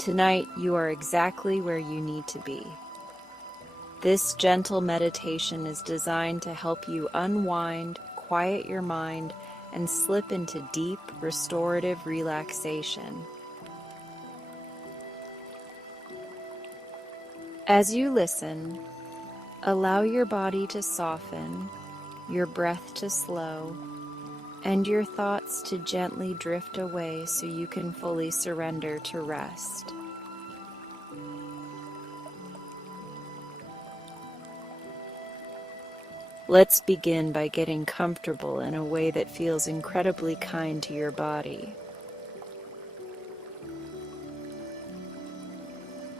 Tonight, you are exactly where you need to be. This gentle meditation is designed to help you unwind, quiet your mind, and slip into deep, restorative relaxation. As you listen, allow your body to soften, your breath to slow, and your thoughts to gently drift away so you can fully surrender to rest. Let's begin by getting comfortable in a way that feels incredibly kind to your body.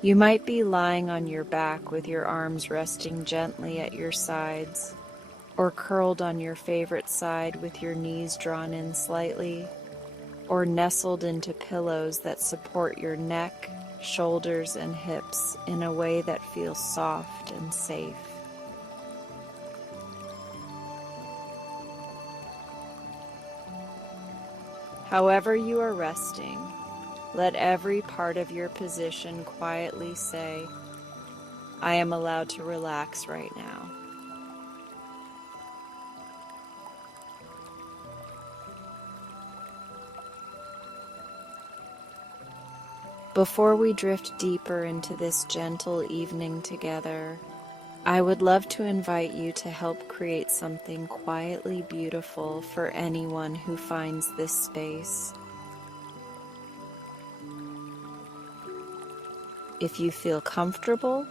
You might be lying on your back with your arms resting gently at your sides, or curled on your favorite side with your knees drawn in slightly, or nestled into pillows that support your neck, shoulders, and hips in a way that feels soft and safe. However you are resting, let every part of your position quietly say, "I am allowed to relax right now." Before we drift deeper into this gentle evening together, I would love to invite you to help create something quietly beautiful for anyone who finds this space. If you feel comfortable,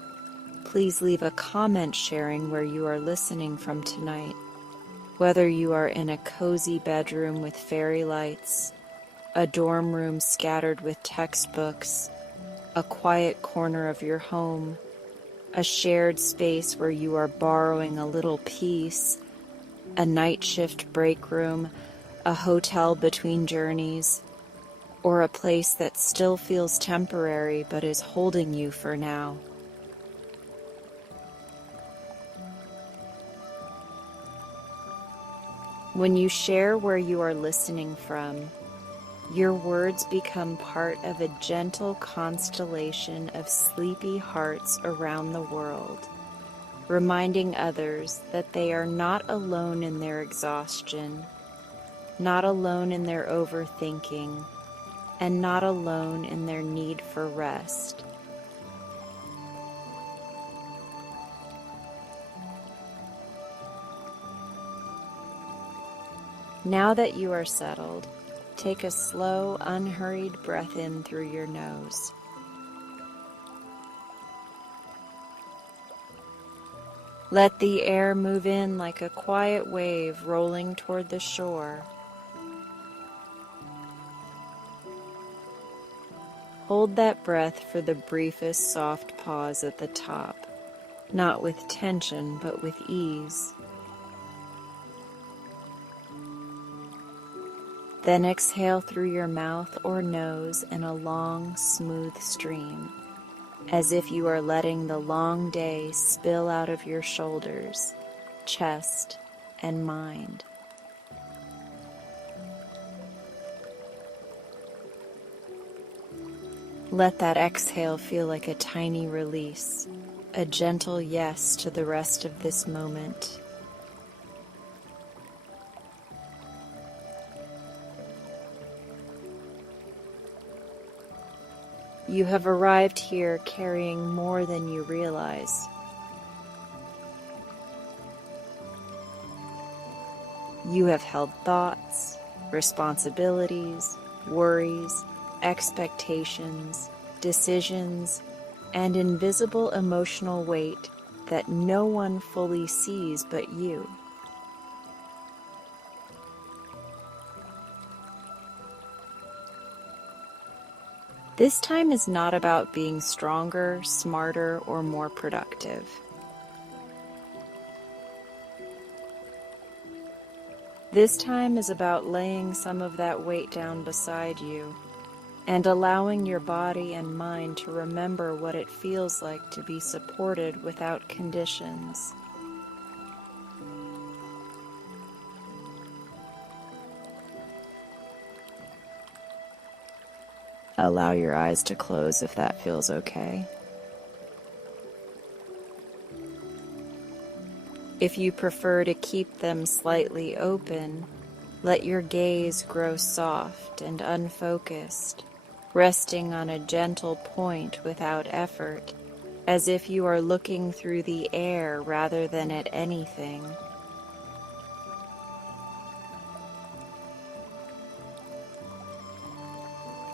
please leave a comment sharing where you are listening from tonight, whether you are in a cozy bedroom with fairy lights, a dorm room scattered with textbooks, a quiet corner of your home, a shared space where you are borrowing a little peace, a night shift break room, a hotel between journeys, or a place that still feels temporary but is holding you for now. When you share where you are listening from, your words become part of a gentle constellation of sleepy hearts around the world, reminding others that they are not alone in their exhaustion, not alone in their overthinking, and not alone in their need for rest. Now that you are settled, take a slow, unhurried breath in through your nose. Let the air move in like a quiet wave rolling toward the shore. Hold that breath for the briefest soft pause at the top, not with tension but with ease. Then exhale through your mouth or nose in a long, smooth stream, as if you are letting the long day spill out of your shoulders, chest, and mind. Let that exhale feel like a tiny release, a gentle yes to the rest of this moment. You have arrived here carrying more than you realize. You have held thoughts, responsibilities, worries, expectations, decisions, and invisible emotional weight that no one fully sees but you. This time is not about being stronger, smarter, or more productive. This time is about laying some of that weight down beside you and allowing your body and mind to remember what it feels like to be supported without conditions. Allow your eyes to close if that feels okay. If you prefer to keep them slightly open, let your gaze grow soft and unfocused, resting on a gentle point without effort, as if you are looking through the air rather than at anything.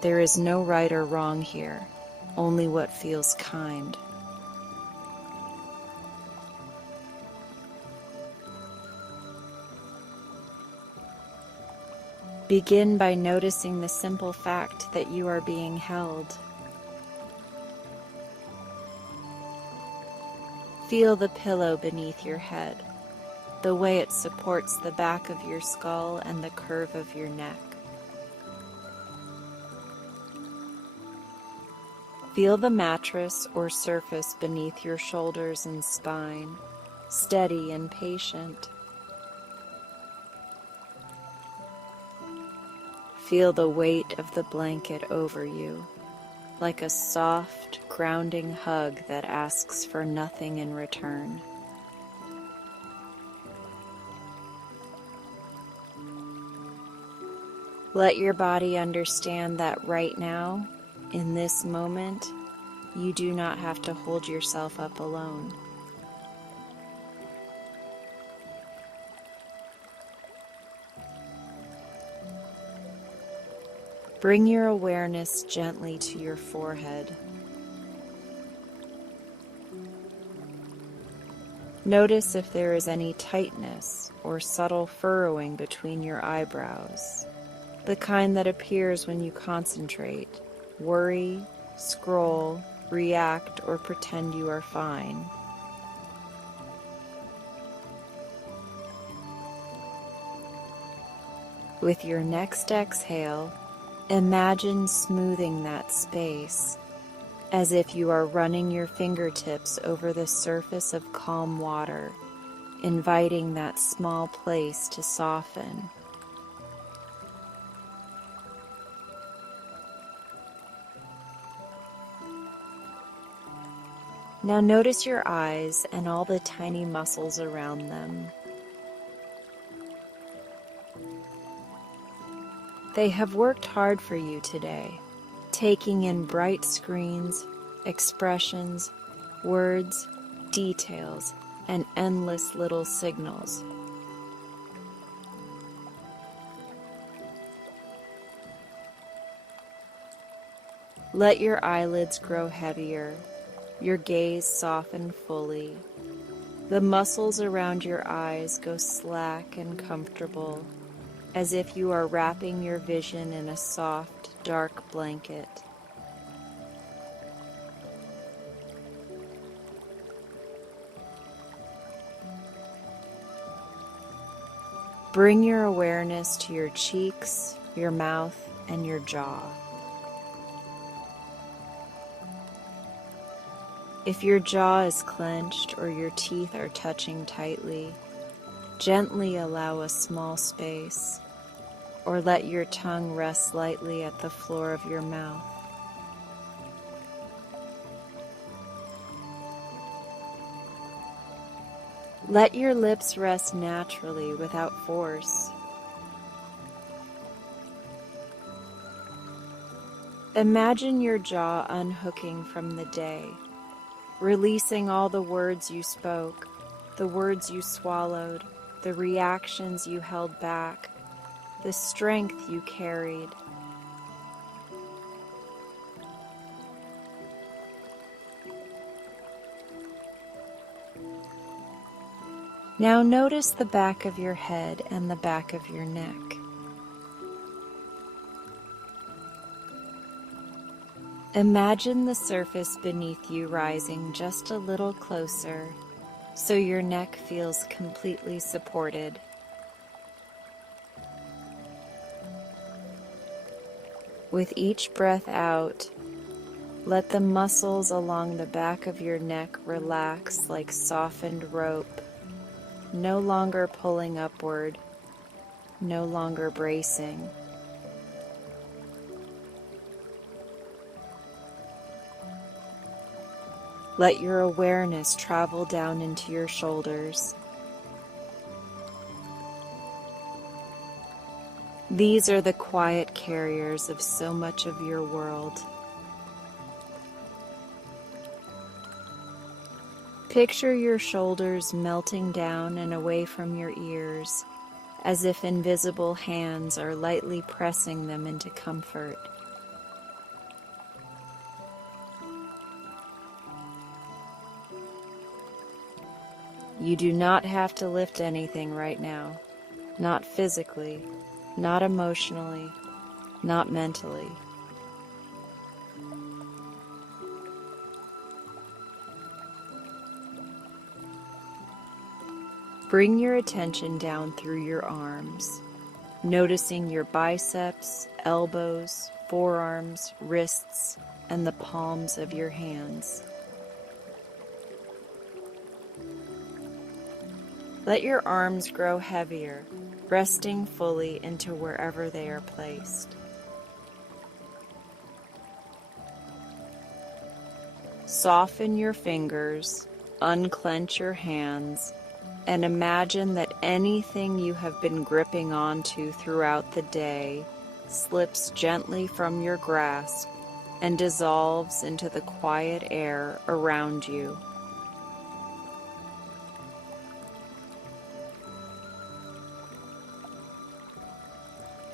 There is no right or wrong here, only what feels kind. Begin by noticing the simple fact that you are being held. Feel the pillow beneath your head, the way it supports the back of your skull and the curve of your neck. Feel the mattress or surface beneath your shoulders and spine, steady and patient. Feel the weight of the blanket over you, like a soft, grounding hug that asks for nothing in return. Let your body understand that right now, in this moment, you do not have to hold yourself up alone. Bring your awareness gently to your forehead. Notice if there is any tightness or subtle furrowing between your eyebrows, the kind that appears when you concentrate, worry, scroll, react, or pretend you are fine. With your next exhale, imagine smoothing that space, as if you are running your fingertips over the surface of calm water, inviting that small place to soften. Now notice your eyes and all the tiny muscles around them. They have worked hard for you today, taking in bright screens, expressions, words, details, and endless little signals. Let your eyelids grow heavier, your gaze soften fully. The muscles around your eyes go slack and comfortable, as if you are wrapping your vision in a soft, dark blanket. Bring your awareness to your cheeks, your mouth, and your jaw. If your jaw is clenched or your teeth are touching tightly, gently allow a small space, or let your tongue rest lightly at the floor of your mouth. Let your lips rest naturally without force. Imagine your jaw unhooking from the day, releasing all the words you spoke, the words you swallowed, the reactions you held back, the strength you carried. Now notice the back of your head and the back of your neck. Imagine the surface beneath you rising just a little closer, so your neck feels completely supported. With each breath out, let the muscles along the back of your neck relax like softened rope, no longer pulling upward, no longer bracing. Let your awareness travel down into your shoulders. These are the quiet carriers of so much of your world. Picture your shoulders melting down and away from your ears, as if invisible hands are lightly pressing them into comfort. You do not have to lift anything right now, not physically, not emotionally, not mentally. Bring your attention down through your arms, noticing your biceps, elbows, forearms, wrists, and the palms of your hands. Let your arms grow heavier, resting fully into wherever they are placed. Soften your fingers, unclench your hands, and imagine that anything you have been gripping onto throughout the day slips gently from your grasp and dissolves into the quiet air around you.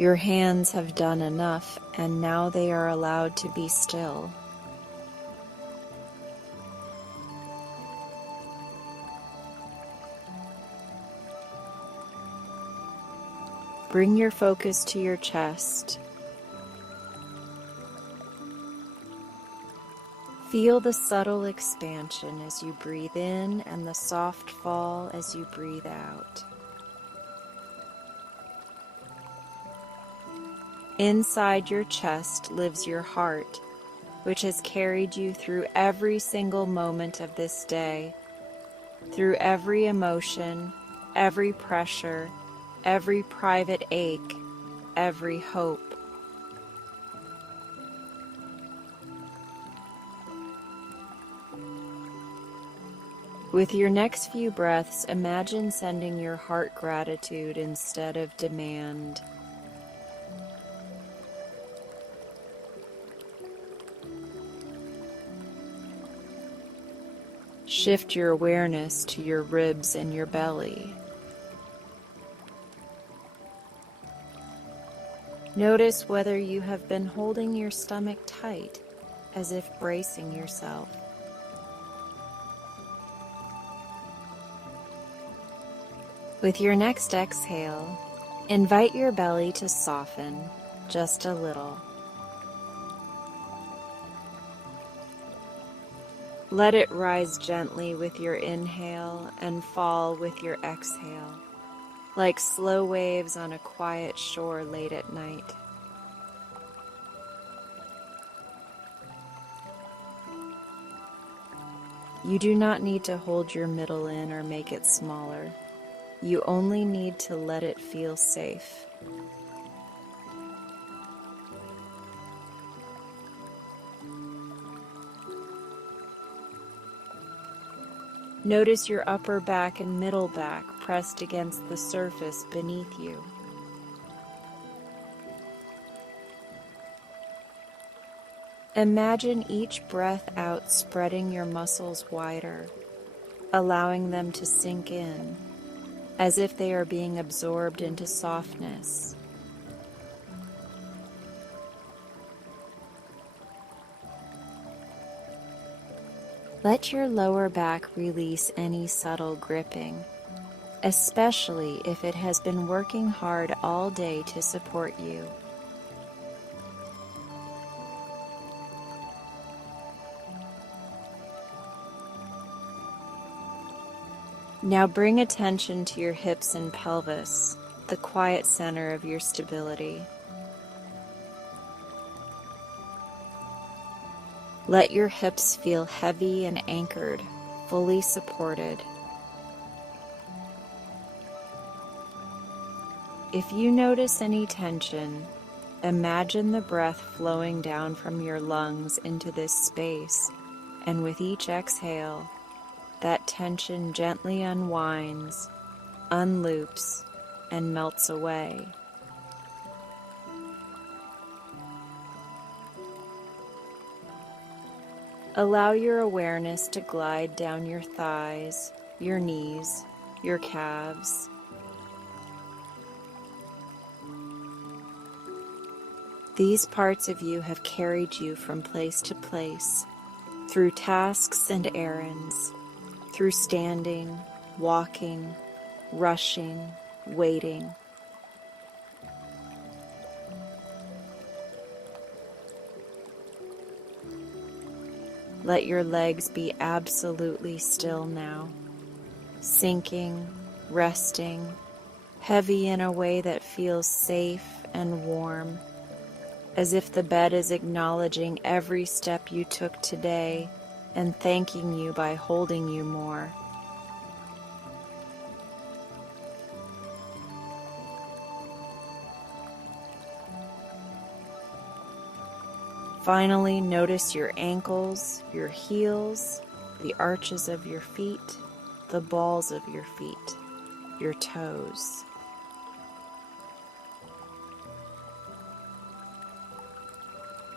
Your hands have done enough, and now they are allowed to be still. Bring your focus to your chest. Feel the subtle expansion as you breathe in and the soft fall as you breathe out. Inside your chest lives your heart, which has carried you through every single moment of this day, through every emotion, every pressure, every private ache, every hope. With your next few breaths, imagine sending your heart gratitude instead of demand. Shift your awareness to your ribs and your belly. Notice whether you have been holding your stomach tight, as if bracing yourself. With your next exhale, invite your belly to soften just a little. Let it rise gently with your inhale and fall with your exhale, like slow waves on a quiet shore late at night. You do not need to hold your middle in or make it smaller. You only need to let it feel safe. Notice your upper back and middle back pressed against the surface beneath you. Imagine each breath out spreading your muscles wider, allowing them to sink in, as if they are being absorbed into softness. Let your lower back release any subtle gripping, especially if it has been working hard all day to support you. Now bring attention to your hips and pelvis, the quiet center of your stability. Let your hips feel heavy and anchored, fully supported. If you notice any tension, imagine the breath flowing down from your lungs into this space, and with each exhale, that tension gently unwinds, unloops, and melts away. Allow your awareness to glide down your thighs, your knees, your calves. These parts of you have carried you from place to place, through tasks and errands, through standing, walking, rushing, waiting. Let your legs be absolutely still now, sinking, resting, heavy in a way that feels safe and warm, as if the bed is acknowledging every step you took today and thanking you by holding you more. Finally, notice your ankles, your heels, the arches of your feet, the balls of your feet, your toes.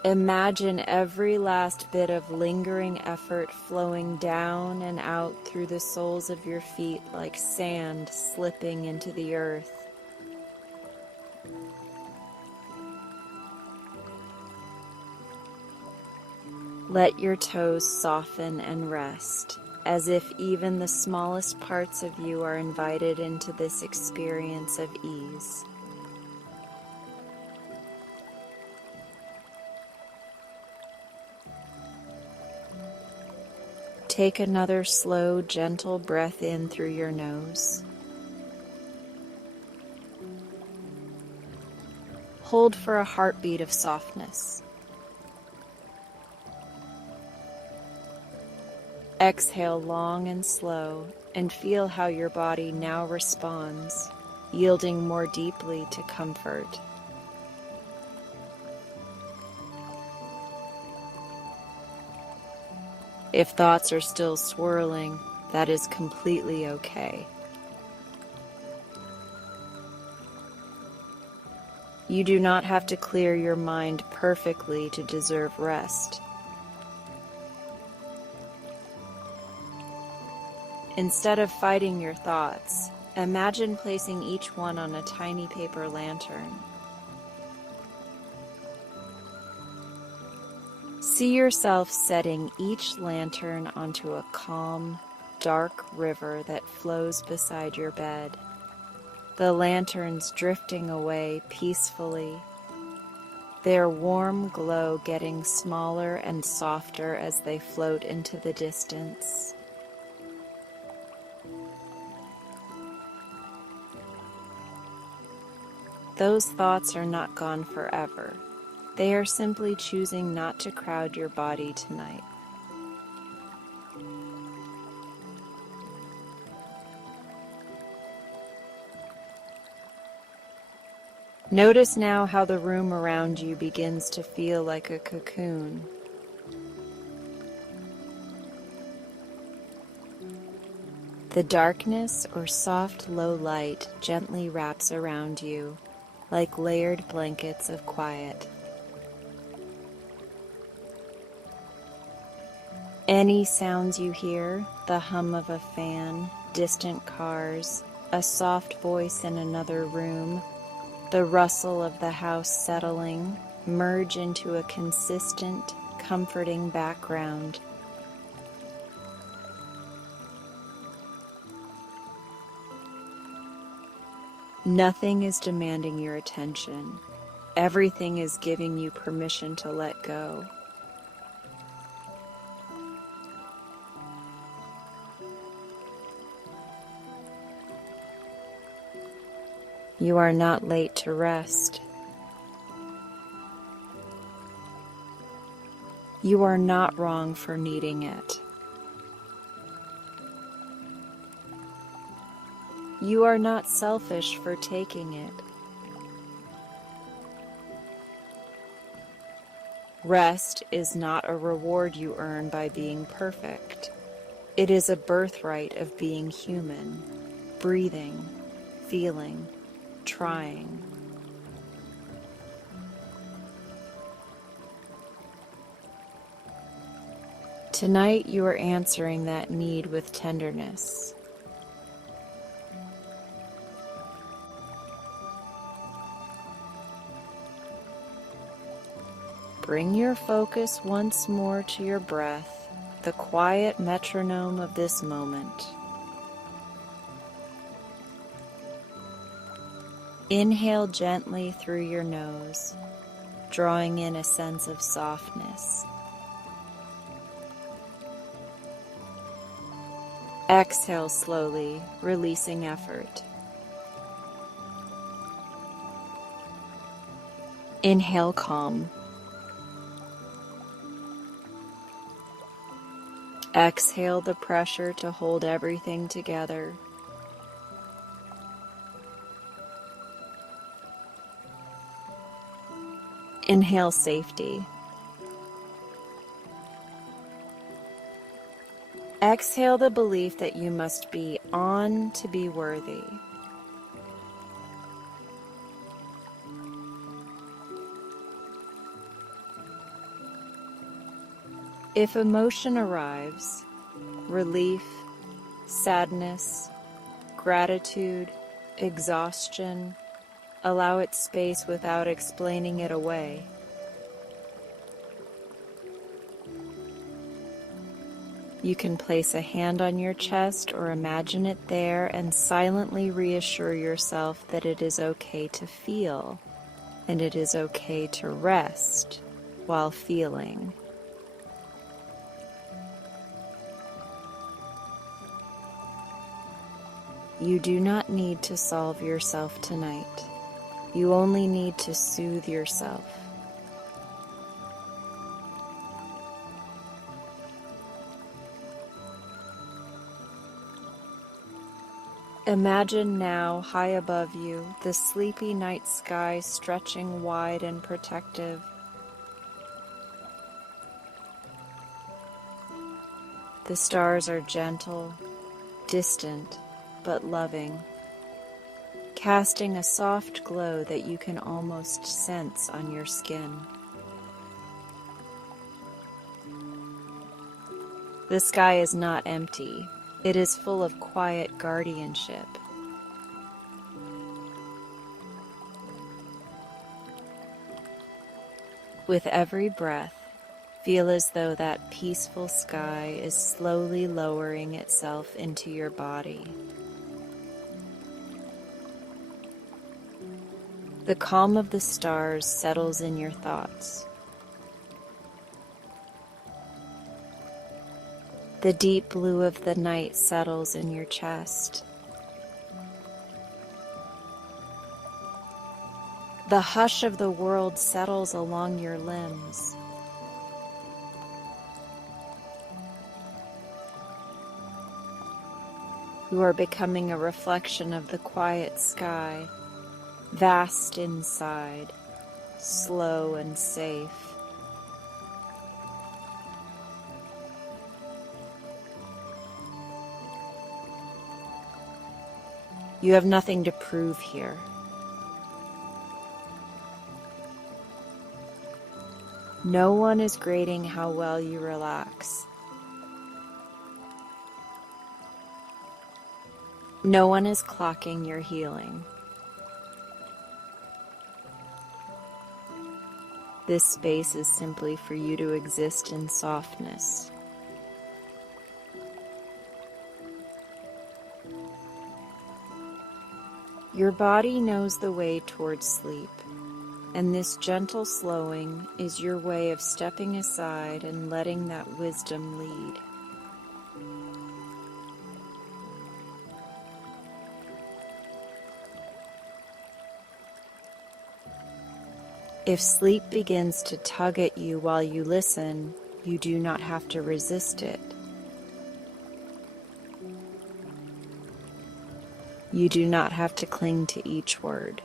Imagine every last bit of lingering effort flowing down and out through the soles of your feet like sand slipping into the earth. Let your toes soften and rest, as if even the smallest parts of you are invited into this experience of ease. Take another slow, gentle breath in through your nose. Hold for a heartbeat of softness. Exhale long and slow, and feel how your body now responds, yielding more deeply to comfort. If thoughts are still swirling, that is completely okay. You do not have to clear your mind perfectly to deserve rest. Instead of fighting your thoughts, imagine placing each one on a tiny paper lantern. See yourself setting each lantern onto a calm, dark river that flows beside your bed. The lanterns drifting away peacefully, their warm glow getting smaller and softer as they float into the distance. Those thoughts are not gone forever. They are simply choosing not to crowd your body tonight. Notice now how the room around you begins to feel like a cocoon. The darkness or soft low light gently wraps around you like layered blankets of quiet. Any sounds you hear, the hum of a fan, distant cars, a soft voice in another room, the rustle of the house settling, merge into a consistent, comforting background. Nothing is demanding your attention. Everything is giving you permission to let go. You are not late to rest. You are not wrong for needing it. You are not selfish for taking it. Rest is not a reward you earn by being perfect. It is a birthright of being human, breathing, feeling, trying. Tonight you are answering that need with tenderness. Bring your focus once more to your breath, the quiet metronome of this moment. Inhale gently through your nose, drawing in a sense of softness. Exhale slowly, releasing effort. Inhale calm. Exhale the pressure to hold everything together. Inhale safety. Exhale the belief that you must be on to be worthy. If emotion arrives, relief, sadness, gratitude, exhaustion, allow it space without explaining it away. You can place a hand on your chest or imagine it there and silently reassure yourself that it is okay to feel and it is okay to rest while feeling. You do not need to solve yourself tonight. You only need to soothe yourself. Imagine now, high above you, the sleepy night sky stretching wide and protective. The stars are gentle, distant, but loving, casting a soft glow that you can almost sense on your skin. The sky is not empty. It is full of quiet guardianship. With every breath, feel as though that peaceful sky is slowly lowering itself into your body. The calm of the stars settles in your thoughts. The deep blue of the night settles in your chest. The hush of the world settles along your limbs. You are becoming a reflection of the quiet sky, vast inside, slow and safe. You have nothing to prove here. No one is grading how well you relax. No one is clocking your healing. This space is simply for you to exist in softness. Your body knows the way towards sleep, and this gentle slowing is your way of stepping aside and letting that wisdom lead. If sleep begins to tug at you while you listen, you do not have to resist it. You do not have to cling to each word.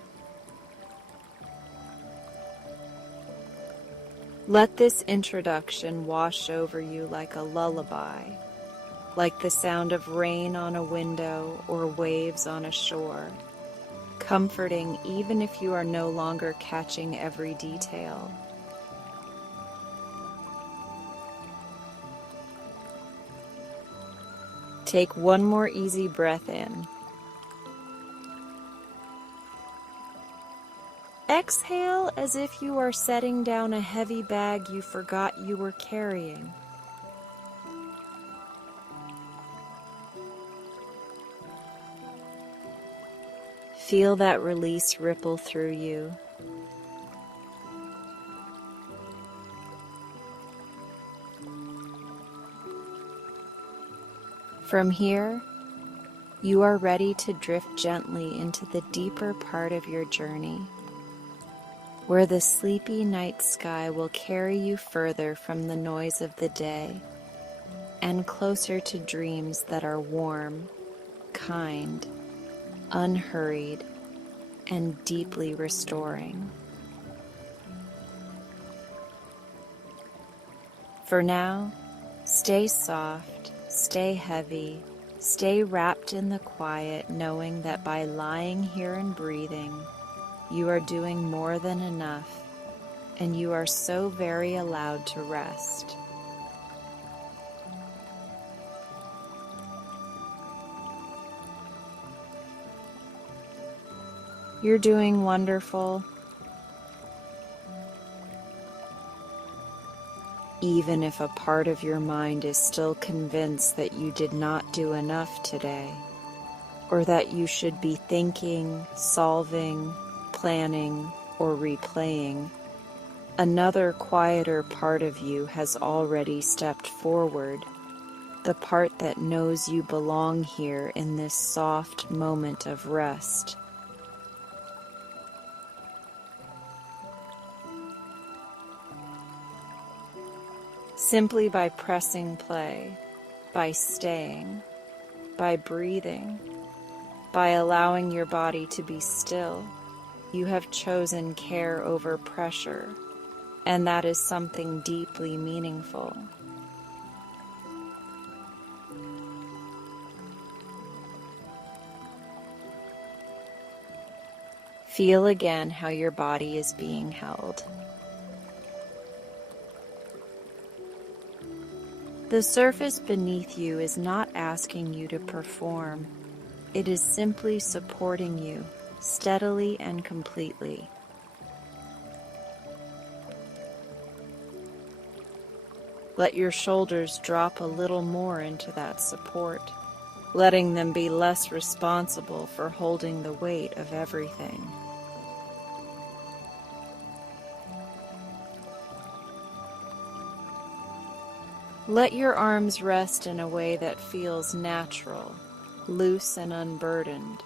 Let this introduction wash over you like a lullaby, like the sound of rain on a window or waves on a shore, comforting even if you are no longer catching every detail. Take one more easy breath in. Exhale as if you are setting down a heavy bag you forgot you were carrying. Feel that release ripple through you. From here, you are ready to drift gently into the deeper part of your journey, where the sleepy night sky will carry you further from the noise of the day and closer to dreams that are warm, kind, unhurried, and deeply restoring. For now, stay soft, stay heavy, stay wrapped in the quiet, knowing that by lying here and breathing, you are doing more than enough, and you are so very allowed to rest. You're doing wonderful. Even if a part of your mind is still convinced that you did not do enough today, or that you should be thinking, solving, planning, or replaying, another quieter part of you has already stepped forward, the part that knows you belong here in this soft moment of rest. Simply by pressing play, by staying, by breathing, by allowing your body to be still, you have chosen care over pressure, and that is something deeply meaningful. Feel again how your body is being held. The surface beneath you is not asking you to perform. It is simply supporting you, steadily and completely. Let your shoulders drop a little more into that support, letting them be less responsible for holding the weight of everything. Let your arms rest in a way that feels natural, loose and unburdened,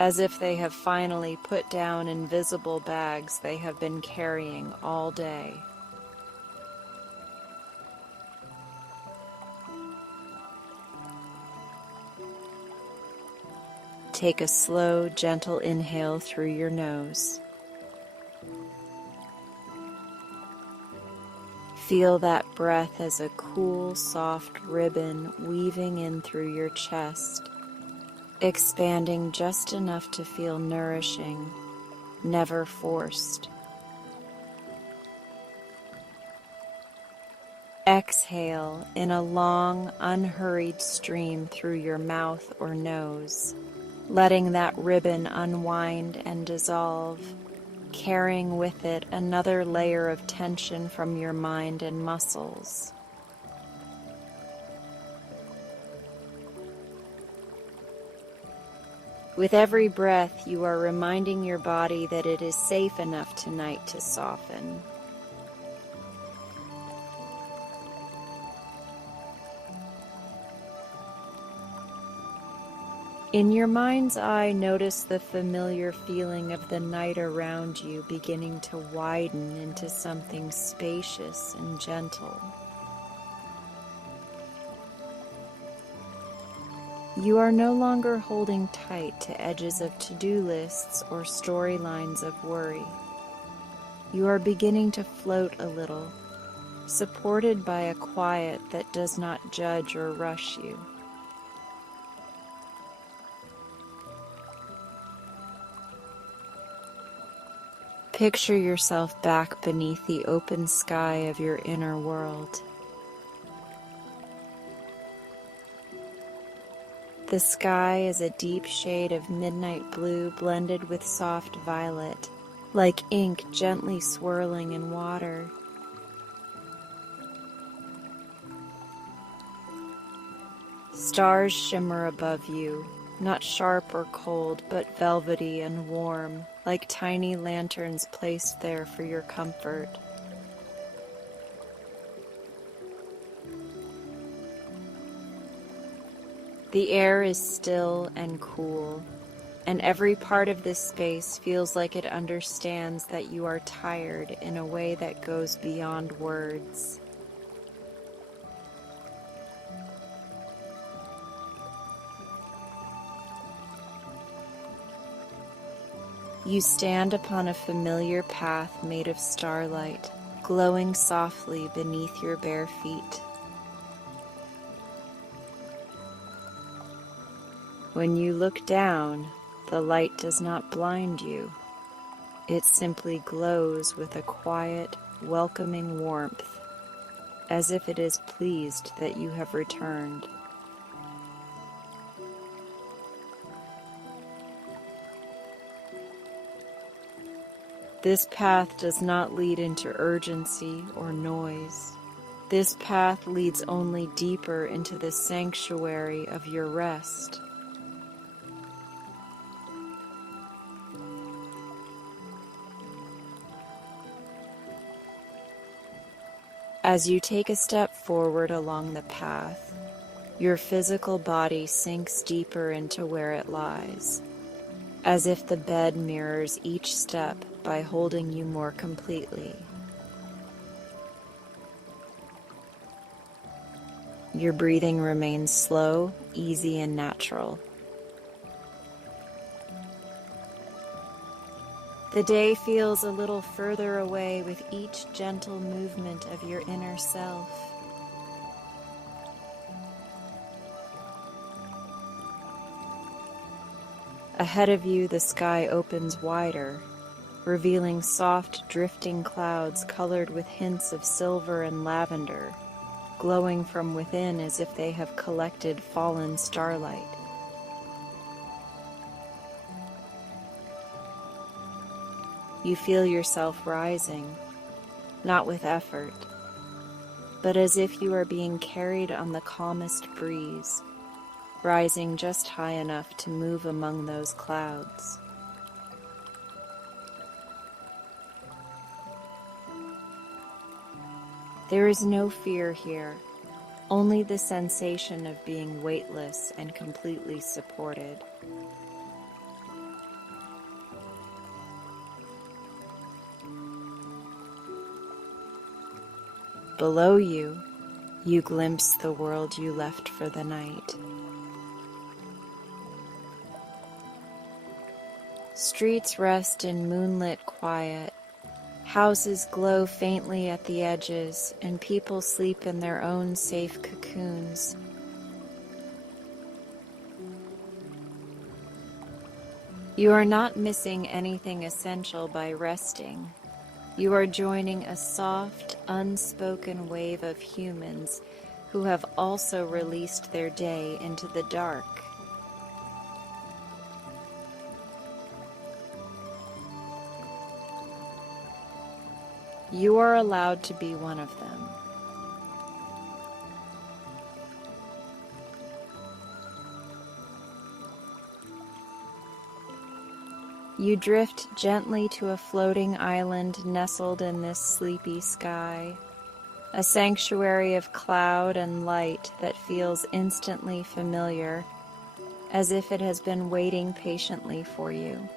as if they have finally put down invisible bags they have been carrying all day. Take a slow, gentle inhale through your nose. Feel that breath as a cool, soft ribbon weaving in through your chest, expanding just enough to feel nourishing, never forced. Exhale in a long, unhurried stream through your mouth or nose, letting that ribbon unwind and dissolve, carrying with it another layer of tension from your mind and muscles. With every breath, you are reminding your body that it is safe enough tonight to soften. In your mind's eye, notice the familiar feeling of the night around you beginning to widen into something spacious and gentle. You are no longer holding tight to edges of to-do lists or storylines of worry. You are beginning to float a little, supported by a quiet that does not judge or rush you. Picture yourself back beneath the open sky of your inner world. The sky is a deep shade of midnight blue blended with soft violet, like ink gently swirling in water. Stars shimmer above you, not sharp or cold, but velvety and warm, like tiny lanterns placed there for your comfort. The air is still and cool, and every part of this space feels like it understands that you are tired in a way that goes beyond words. You stand upon a familiar path made of starlight, glowing softly beneath your bare feet. When you look down, the light does not blind you. It simply glows with a quiet, welcoming warmth, as if it is pleased that you have returned. This path does not lead into urgency or noise. This path leads only deeper into the sanctuary of your rest. As you take a step forward along the path, your physical body sinks deeper into where it lies, as if the bed mirrors each step by holding you more completely. Your breathing remains slow, easy, and natural. The day feels a little further away with each gentle movement of your inner self. Ahead of you, the sky opens wider, revealing soft, drifting clouds colored with hints of silver and lavender, glowing from within as if they have collected fallen starlight. You feel yourself rising, not with effort, but as if you are being carried on the calmest breeze, rising just high enough to move among those clouds. There is no fear here, only the sensation of being weightless and completely supported. Below you, you glimpse the world you left for the night. Streets rest in moonlit quiet. Houses glow faintly at the edges, and people sleep in their own safe cocoons. You are not missing anything essential by resting. You are joining a soft, unspoken wave of humans who have also released their day into the dark. You are allowed to be one of them. You drift gently to a floating island nestled in this sleepy sky, a sanctuary of cloud and light that feels instantly familiar, as if it has been waiting patiently for you.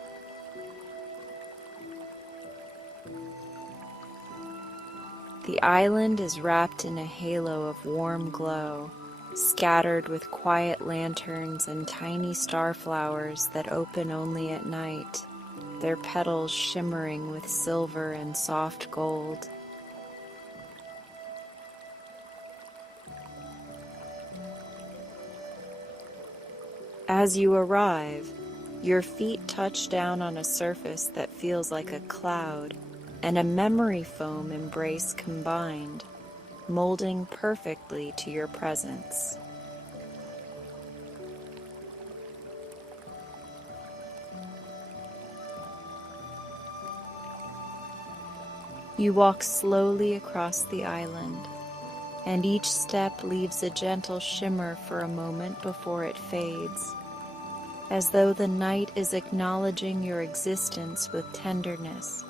The island is wrapped in a halo of warm glow, scattered with quiet lanterns and tiny starflowers that open only at night, their petals shimmering with silver and soft gold. As you arrive, your feet touch down on a surface that feels like a cloud and a memory foam embrace combined, molding perfectly to your presence. You walk slowly across the island, and each step leaves a gentle shimmer for a moment before it fades, as though the night is acknowledging your existence with tenderness.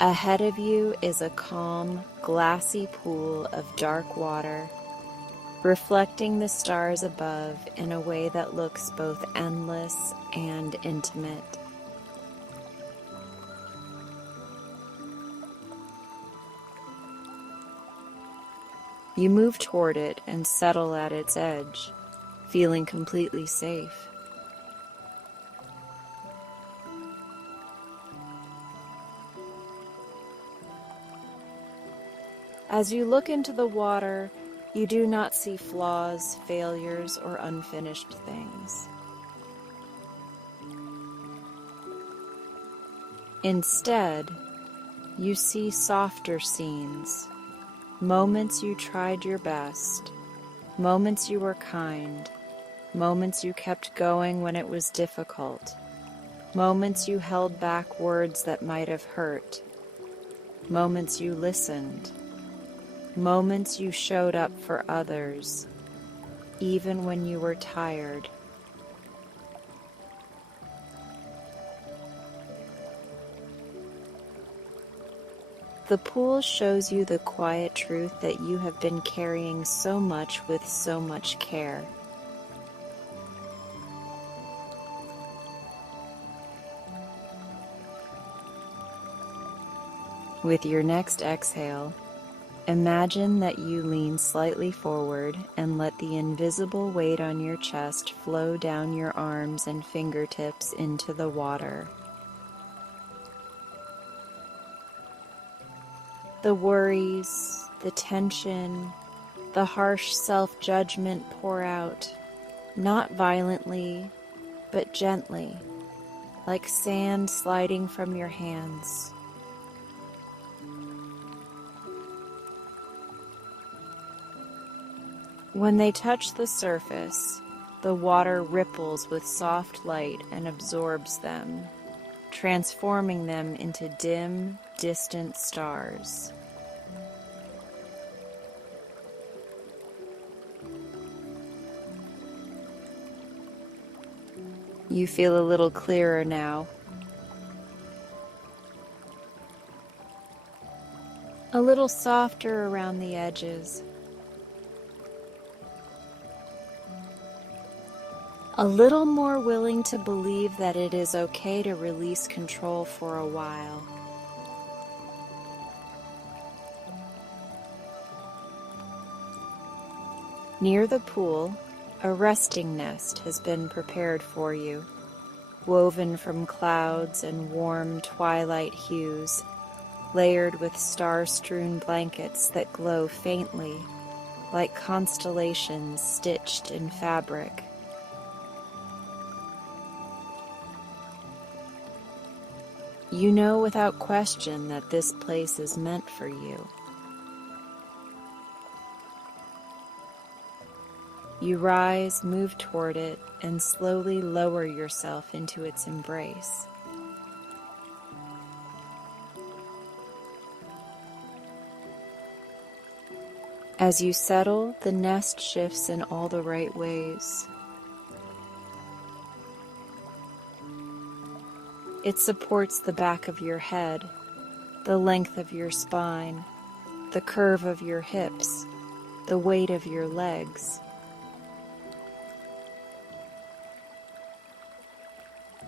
Ahead of you is a calm, glassy pool of dark water, reflecting the stars above in a way that looks both endless and intimate. You move toward it and settle at its edge, feeling completely safe. As you look into the water, you do not see flaws, failures, or unfinished things. Instead, you see softer scenes, moments you tried your best, moments you were kind, moments you kept going when it was difficult, moments you held back words that might have hurt, moments you listened, moments you showed up for others, even when you were tired. The pool shows you the quiet truth that you have been carrying so much with so much care. With your next exhale, imagine that you lean slightly forward and let the invisible weight on your chest flow down your arms and fingertips into the water. The worries, the tension, the harsh self-judgment pour out, not violently, but gently, like sand sliding from your hands. When they touch the surface, the water ripples with soft light and absorbs them, transforming them into dim, distant stars. You feel a little clearer now, a little softer around the edges, a little more willing to believe that it is okay to release control for a while. Near the pool, a resting nest has been prepared for you, woven from clouds and warm twilight hues, layered with star-strewn blankets that glow faintly, like constellations stitched in fabric. You know without question that this place is meant for you. You rise, move toward it, and slowly lower yourself into its embrace. As you settle, the nest shifts in all the right ways. It supports the back of your head, the length of your spine, the curve of your hips, the weight of your legs.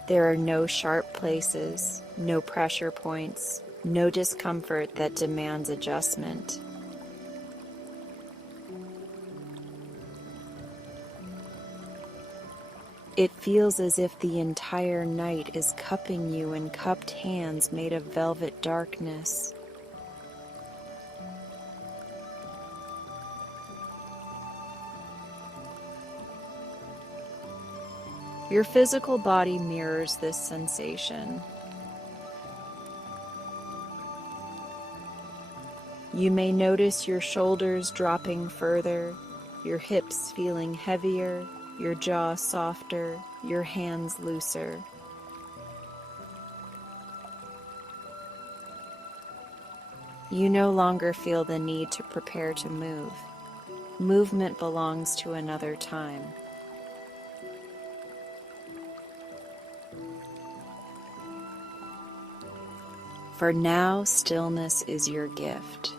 There are no sharp places, no pressure points, no discomfort that demands adjustment. It feels as if the entire night is cupping you in cupped hands made of velvet darkness. Your physical body mirrors this sensation. You may notice your shoulders dropping further, your hips feeling heavier, your jaw softer, your hands looser. You no longer feel the need to prepare to move. Movement belongs to another time. For now, stillness is your gift.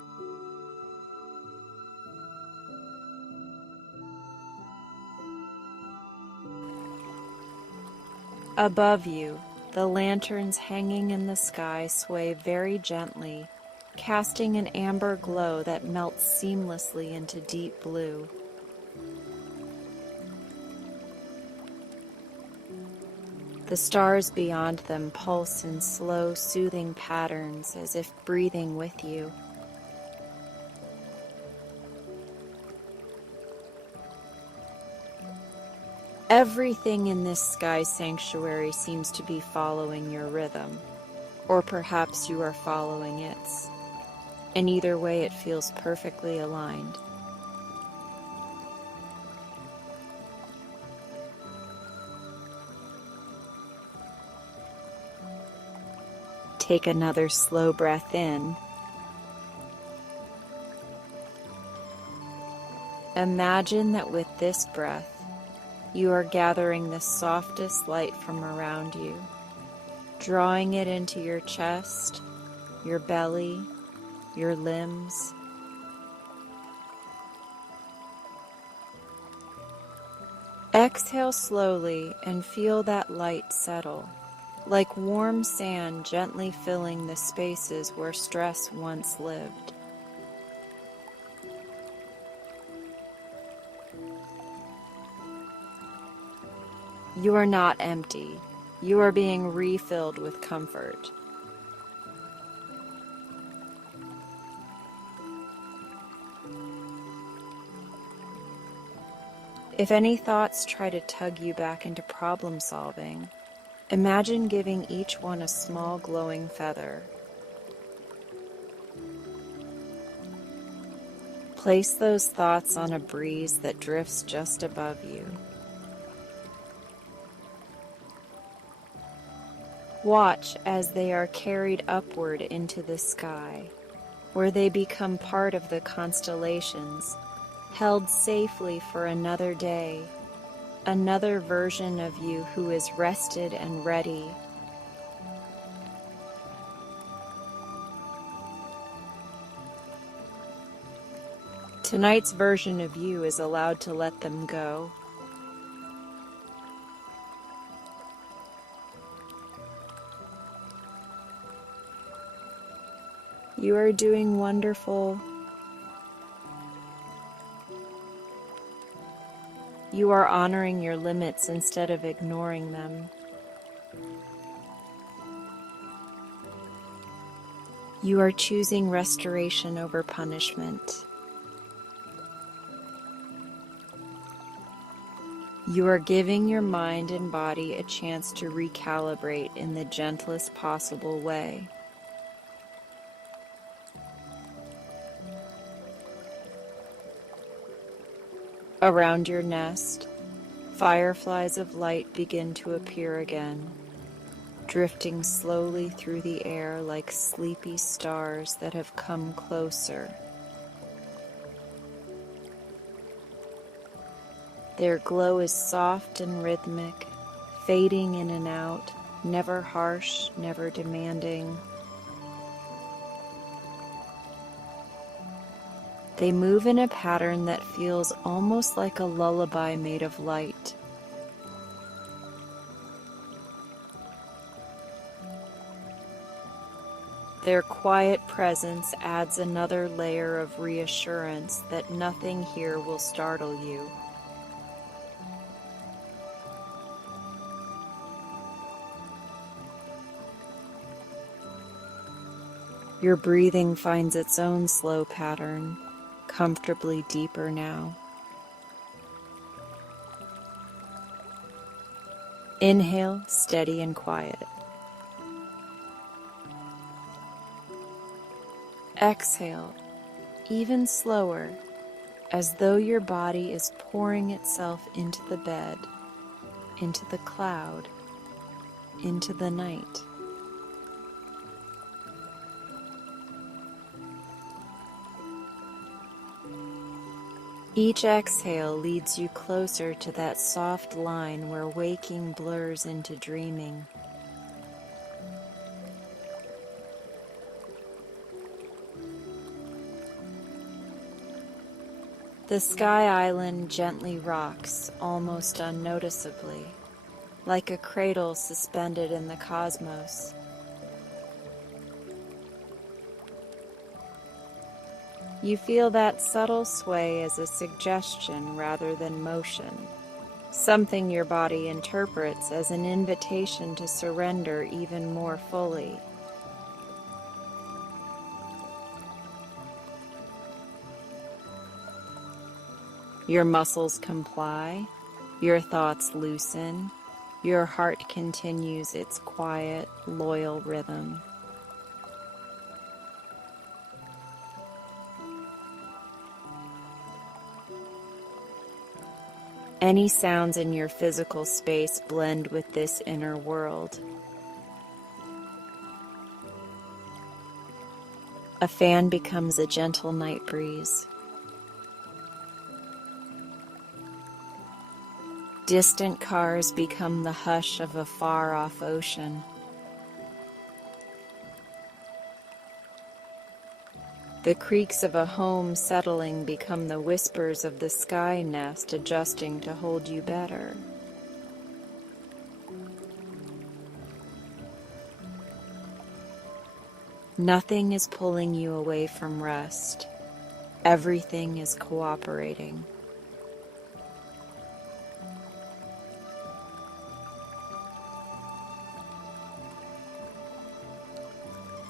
Above you, the lanterns hanging in the sky sway very gently, casting an amber glow that melts seamlessly into deep blue. The stars beyond them pulse in slow, soothing patterns as if breathing with you. Everything in this sky sanctuary seems to be following your rhythm, or perhaps you are following its. In either way, it feels perfectly aligned. Take another slow breath in. Imagine that with this breath, you are gathering the softest light from around you, drawing it into your chest, your belly, your limbs. Exhale slowly and feel that light settle, like warm sand gently filling the spaces where stress once lived. You are not empty. You are being refilled with comfort. If any thoughts try to tug you back into problem solving, imagine giving each one a small glowing feather. Place those thoughts on a breeze that drifts just above you. Watch as they are carried upward into the sky, where they become part of the constellations, held safely for another day, another version of you who is rested and ready. Tonight's version of you is allowed to let them go. You are doing wonderful. You are honoring your limits instead of ignoring them. You are choosing restoration over punishment. You are giving your mind and body a chance to recalibrate in the gentlest possible way. Around your nest, fireflies of light begin to appear again, drifting slowly through the air like sleepy stars that have come closer. Their glow is soft and rhythmic, fading in and out, never harsh, never demanding. They move in a pattern that feels almost like a lullaby made of light. Their quiet presence adds another layer of reassurance that nothing here will startle you. Your breathing finds its own slow pattern, comfortably deeper now. Inhale, steady and quiet. Exhale, even slower, as though your body is pouring itself into the bed, into the cloud, into the night. Each exhale leads you closer to that soft line where waking blurs into dreaming. The sky island gently rocks, almost unnoticeably, like a cradle suspended in the cosmos. You feel that subtle sway as a suggestion rather than motion, something your body interprets as an invitation to surrender even more fully. Your muscles comply, your thoughts loosen, your heart continues its quiet, loyal rhythm. Any sounds in your physical space blend with this inner world. A fan becomes a gentle night breeze. Distant cars become the hush of a far-off ocean. The creaks of a home settling become the whispers of the sky nest adjusting to hold you better. Nothing is pulling you away from rest. Everything is cooperating.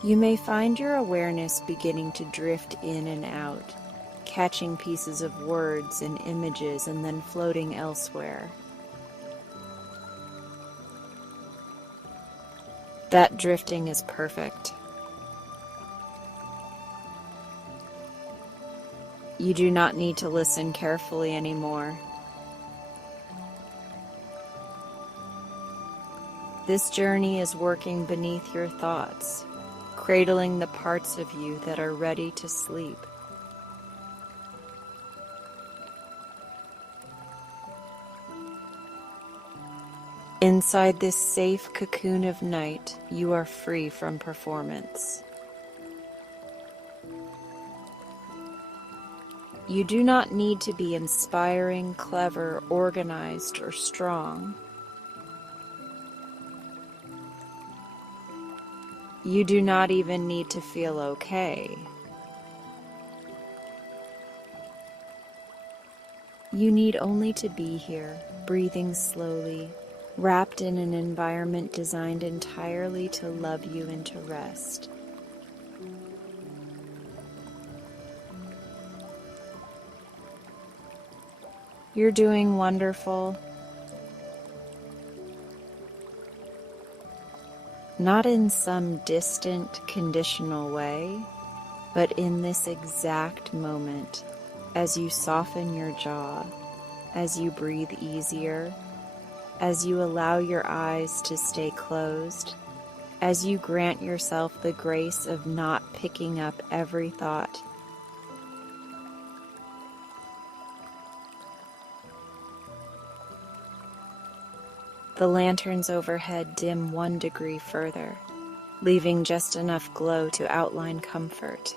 You may find your awareness beginning to drift in and out, catching pieces of words and images and then floating elsewhere. That drifting is perfect. You do not need to listen carefully anymore. This journey is working beneath your thoughts, cradling the parts of you that are ready to sleep. Inside this safe cocoon of night, you are free from performance. You do not need to be inspiring, clever, organized, or strong. You do not even need to feel okay. You need only to be here, breathing slowly, wrapped in an environment designed entirely to love you into rest. You're doing wonderful. Not in some distant, conditional way, but in this exact moment, as you soften your jaw, as you breathe easier, as you allow your eyes to stay closed, as you grant yourself the grace of not picking up every thought. The lanterns overhead dim 1 degree further, leaving just enough glow to outline comfort.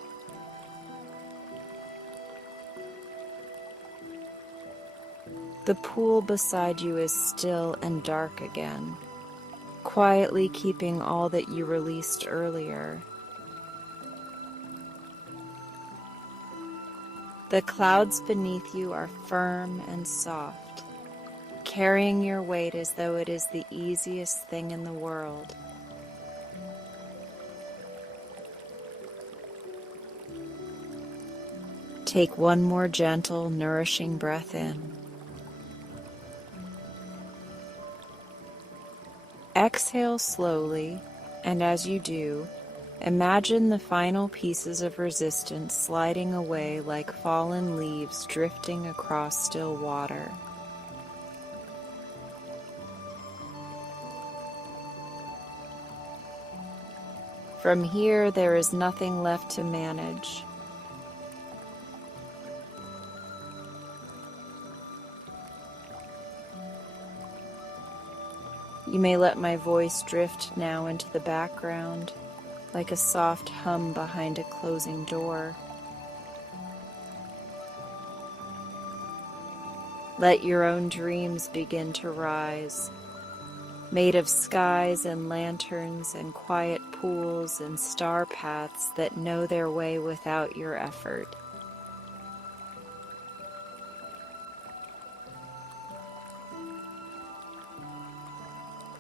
The pool beside you is still and dark again, quietly keeping all that you released earlier. The clouds beneath you are firm and soft, carrying your weight as though it is the easiest thing in the world. Take one more gentle, nourishing breath in. Exhale slowly, and as you do, imagine the final pieces of resistance sliding away like fallen leaves drifting across still water. From here, there is nothing left to manage. You may let my voice drift now into the background, like a soft hum behind a closing door. Let your own dreams begin to rise, made of skies and lanterns and quiet pools and star paths that know their way without your effort.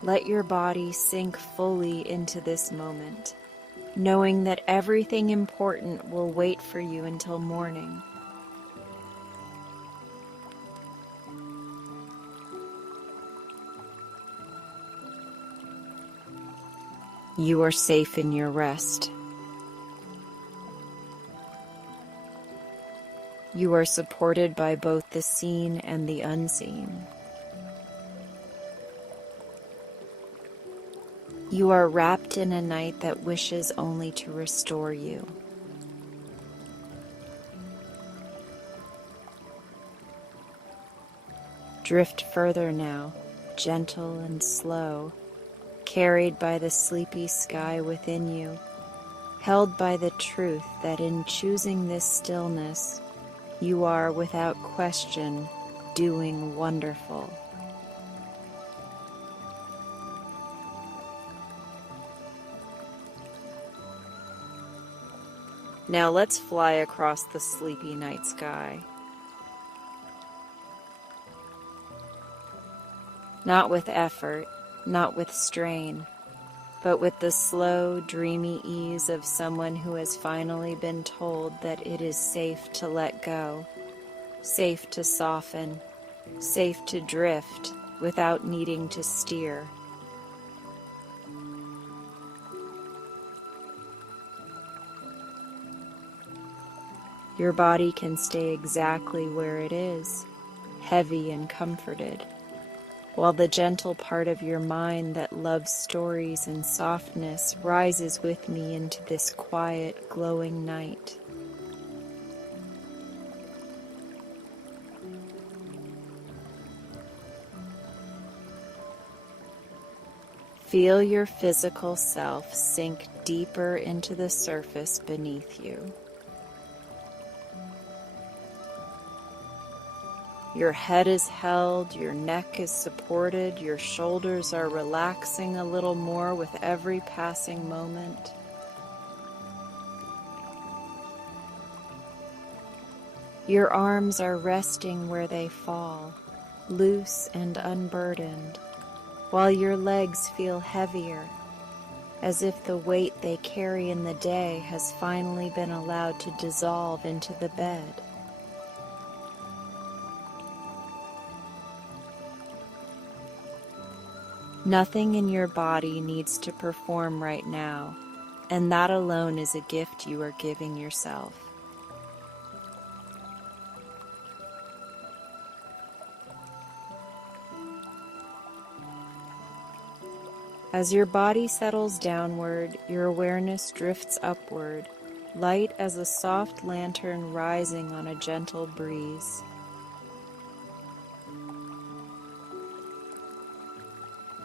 Let your body sink fully into this moment, knowing that everything important will wait for you until morning. You are safe in your rest. You are supported by both the seen and the unseen. You are wrapped in a night that wishes only to restore you. Drift further now, gentle and slow, carried by the sleepy sky within you, held by the truth that in choosing this stillness, you are without question doing wonderful. Now let's fly across the sleepy night sky. Not with effort, not with strain, but with the slow, dreamy ease of someone who has finally been told that it is safe to let go, safe to soften, safe to drift without needing to steer. Your body can stay exactly where it is, heavy and comforted, while the gentle part of your mind that loves stories and softness rises with me into this quiet, glowing night. Feel your physical self sink deeper into the surface beneath you. Your head is held, your neck is supported, your shoulders are relaxing a little more with every passing moment. Your arms are resting where they fall, loose and unburdened, while your legs feel heavier, as if the weight they carry in the day has finally been allowed to dissolve into the bed. Nothing in your body needs to perform right now, and that alone is a gift you are giving yourself. As your body settles downward, your awareness drifts upward, light as a soft lantern rising on a gentle breeze.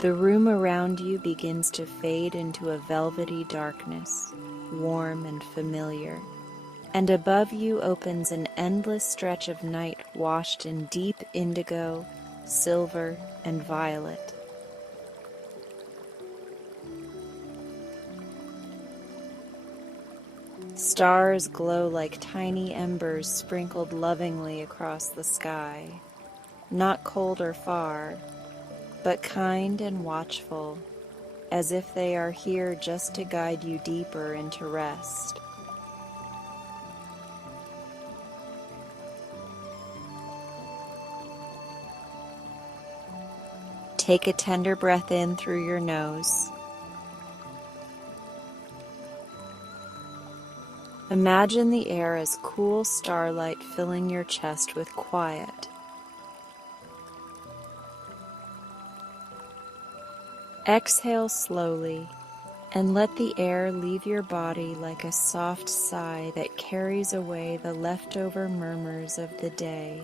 The room around you begins to fade into a velvety darkness, warm and familiar, and above you opens an endless stretch of night washed in deep indigo, silver, and violet. Stars glow like tiny embers sprinkled lovingly across the sky, not cold or far, but kind and watchful, as if they are here just to guide you deeper into rest. Take a tender breath in through your nose. Imagine the air as cool starlight filling your chest with quiet. Exhale slowly and let the air leave your body like a soft sigh that carries away the leftover murmurs of the day,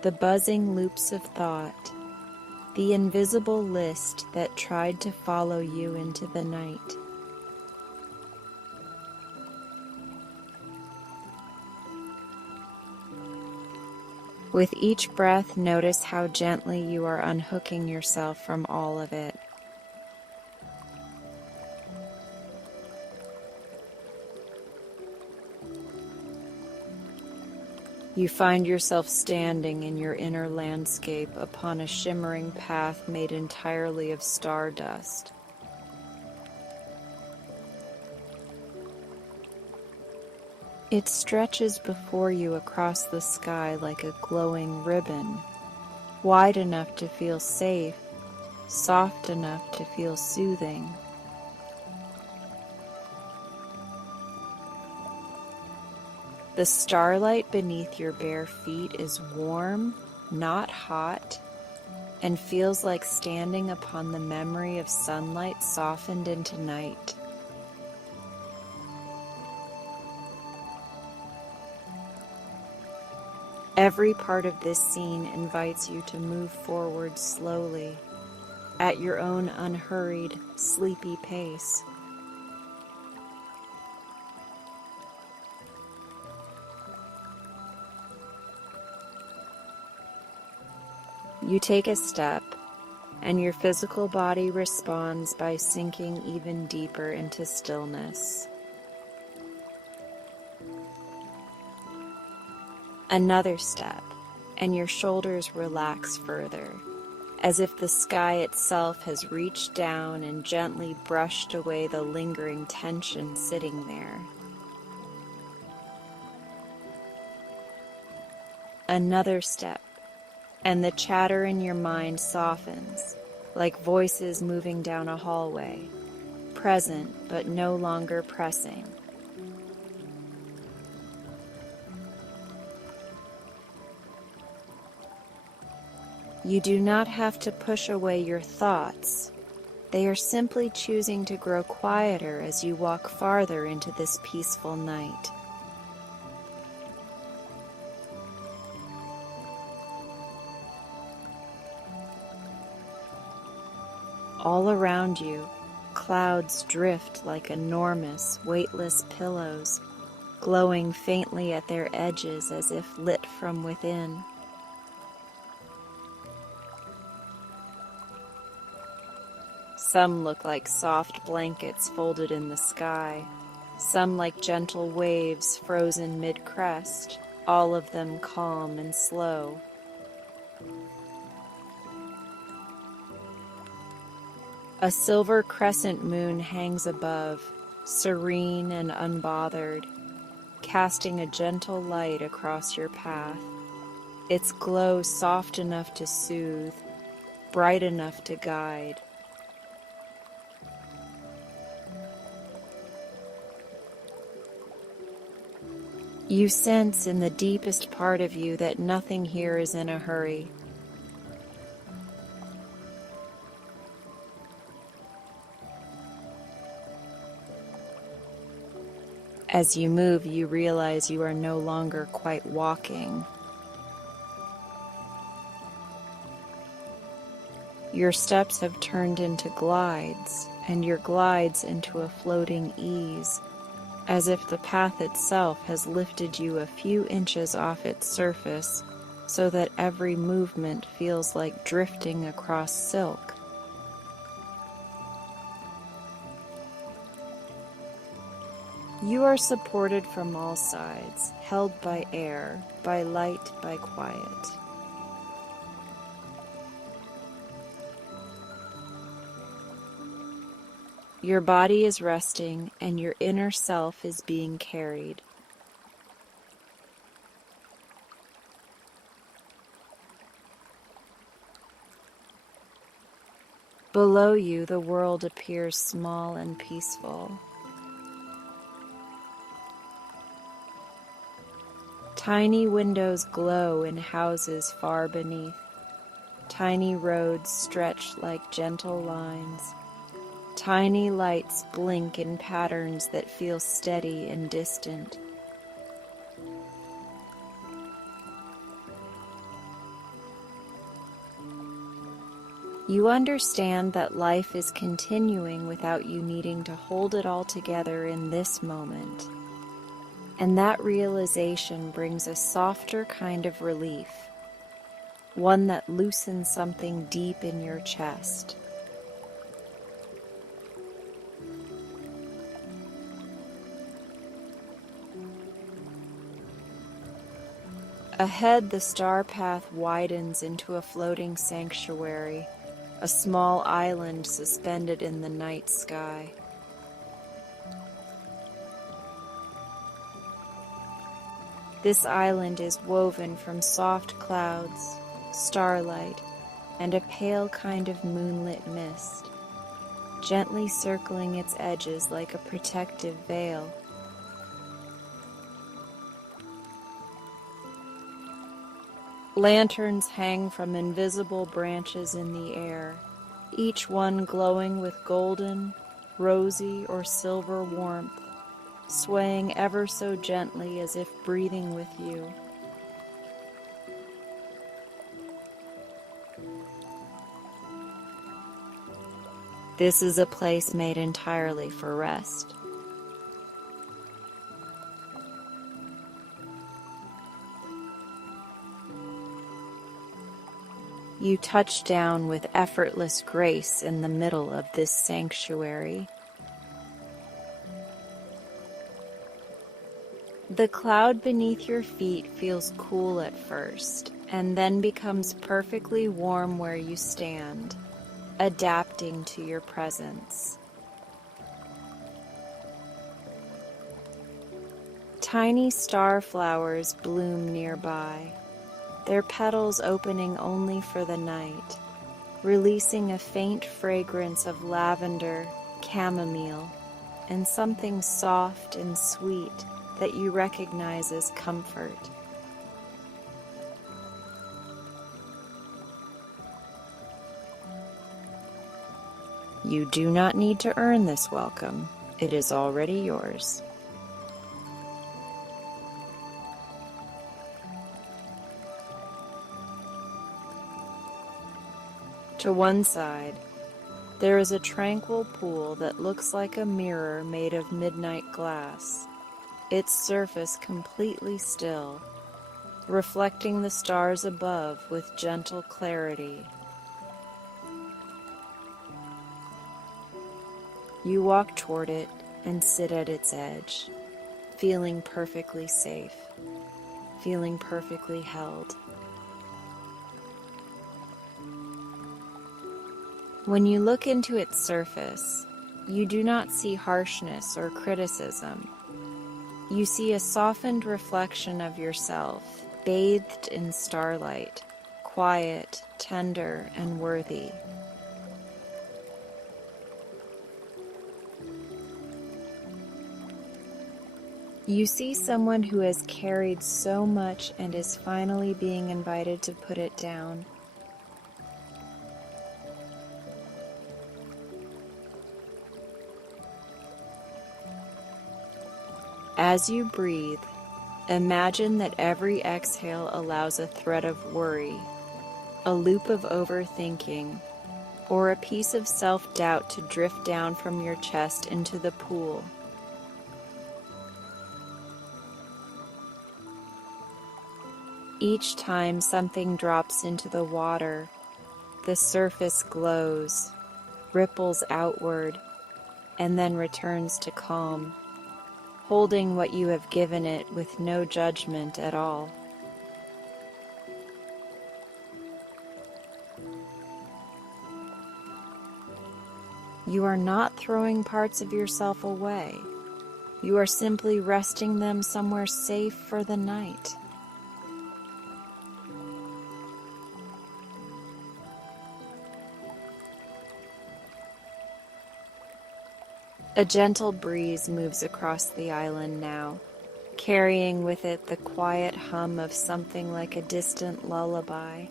the buzzing loops of thought, the invisible list that tried to follow you into the night. With each breath, notice how gently you are unhooking yourself from all of it. You find yourself standing in your inner landscape upon a shimmering path made entirely of stardust. It stretches before you across the sky like a glowing ribbon, wide enough to feel safe, soft enough to feel soothing. The starlight beneath your bare feet is warm, not hot, and feels like standing upon the memory of sunlight softened into night. Every part of this scene invites you to move forward slowly, at your own unhurried, sleepy pace. You take a step, and your physical body responds by sinking even deeper into stillness. Another step, and your shoulders relax further, as if the sky itself has reached down and gently brushed away the lingering tension sitting there. Another step, and the chatter in your mind softens, like voices moving down a hallway, present but no longer pressing. You do not have to push away your thoughts. They are simply choosing to grow quieter as you walk farther into this peaceful night. All around you, clouds drift like enormous, weightless pillows, glowing faintly at their edges as if lit from within. Some look like soft blankets folded in the sky, some like gentle waves frozen mid-crest, all of them calm and slow. A silver crescent moon hangs above, serene and unbothered, casting a gentle light across your path, its glow soft enough to soothe, bright enough to guide. You sense in the deepest part of you that nothing here is in a hurry. As you move, you realize you are no longer quite walking. Your steps have turned into glides, and your glides into a floating ease, as if the path itself has lifted you a few inches off its surface, so that every movement feels like drifting across silk. You are supported from all sides, held by air, by light, by quiet. Your body is resting, and your inner self is being carried. Below you, the world appears small and peaceful. Tiny windows glow in houses far beneath. Tiny roads stretch like gentle lines. Tiny lights blink in patterns that feel steady and distant. You understand that life is continuing without you needing to hold it all together in this moment. And that realization brings a softer kind of relief, one that loosens something deep in your chest. Ahead, the star path widens into a floating sanctuary, a small island suspended in the night sky. This island is woven from soft clouds, starlight, and a pale kind of moonlit mist, gently circling its edges like a protective veil. Lanterns hang from invisible branches in the air, each one glowing with golden, rosy, or silver warmth, swaying ever so gently as if breathing with you. This is a place made entirely for rest. You touch down with effortless grace in the middle of this sanctuary. The cloud beneath your feet feels cool at first, and then becomes perfectly warm where you stand, adapting to your presence. Tiny star flowers bloom nearby, their petals opening only for the night, releasing a faint fragrance of lavender, chamomile, and something soft and sweet that you recognize as comfort. You do not need to earn this welcome. It is already yours. To one side, there is a tranquil pool that looks like a mirror made of midnight glass, its surface completely still, reflecting the stars above with gentle clarity. You walk toward it and sit at its edge, feeling perfectly safe, feeling perfectly held. When you look into its surface, you do not see harshness or criticism. You see a softened reflection of yourself, bathed in starlight, quiet, tender, and worthy. You see someone who has carried so much and is finally being invited to put it down. As you breathe, imagine that every exhale allows a thread of worry, a loop of overthinking, or a piece of self-doubt to drift down from your chest into the pool. Each time something drops into the water, the surface glows, ripples outward, and then returns to calm, holding what you have given it with no judgment at all. You are not throwing parts of yourself away. You are simply resting them somewhere safe for the night. A gentle breeze moves across the island now, carrying with it the quiet hum of something like a distant lullaby.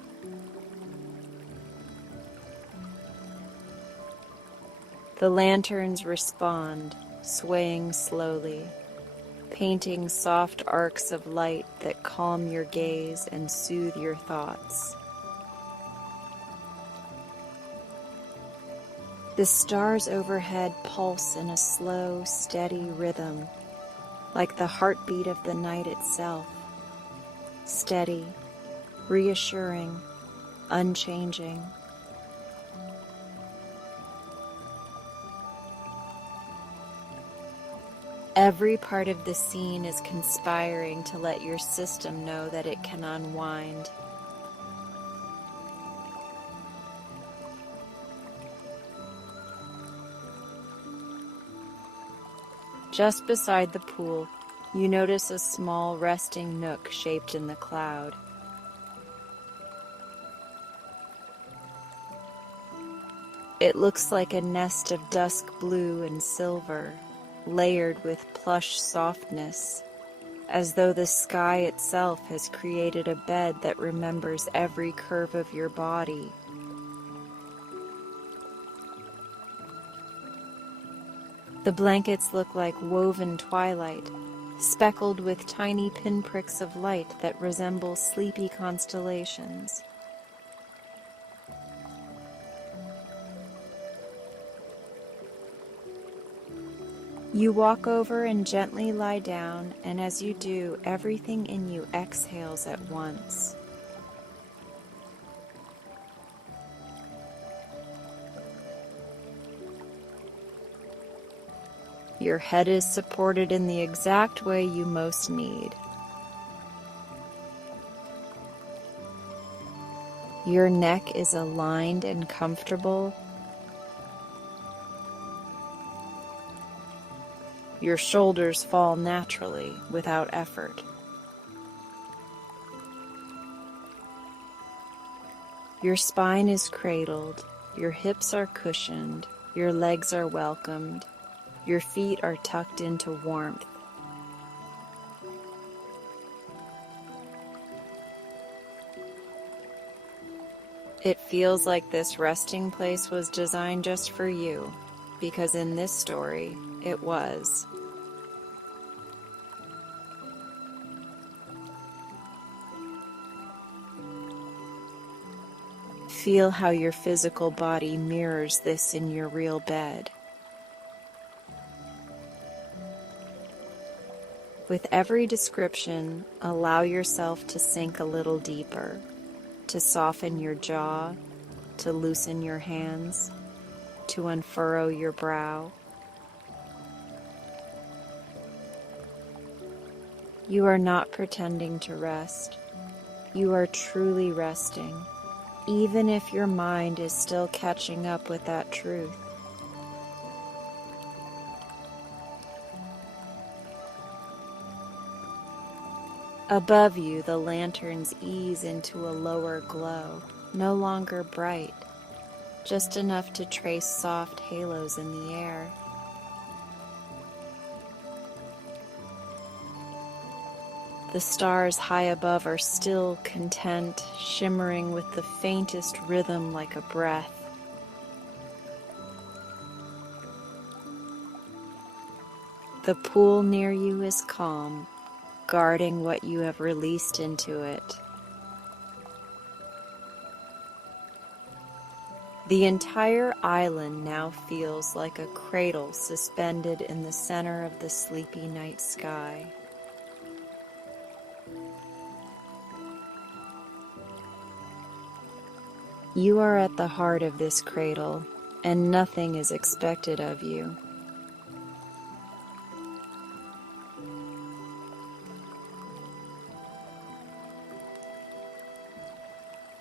The lanterns respond, swaying slowly, painting soft arcs of light that calm your gaze and soothe your thoughts. The stars overhead pulse in a slow, steady rhythm, like the heartbeat of the night itself, steady, reassuring, unchanging. Every part of the scene is conspiring to let your system know that it can unwind. Just beside the pool, you notice a small resting nook shaped in the cloud. It looks like a nest of dusk blue and silver, layered with plush softness, as though the sky itself has created a bed that remembers every curve of your body. The blankets look like woven twilight, speckled with tiny pinpricks of light that resemble sleepy constellations. You walk over and gently lie down, and as you do, everything in you exhales at once. Your head is supported in the exact way you most need. Your neck is aligned and comfortable. Your shoulders fall naturally, without effort. Your spine is cradled, your hips are cushioned, your legs are welcomed, your feet are tucked into warmth. It feels like this resting place was designed just for you, because in this story, it was. Feel how your physical body mirrors this in your real bed. With every description, allow yourself to sink a little deeper, to soften your jaw, to loosen your hands, to unfurrow your brow. You are not pretending to rest. You are truly resting, even if your mind is still catching up with that truth. Above you, the lanterns ease into a lower glow, no longer bright, just enough to trace soft halos in the air. The stars high above are still content, shimmering with the faintest rhythm like a breath. The pool near you is calm, guarding what you have released into it. The entire island now feels like a cradle suspended in the center of the sleepy night sky. You are at the heart of this cradle, and nothing is expected of you.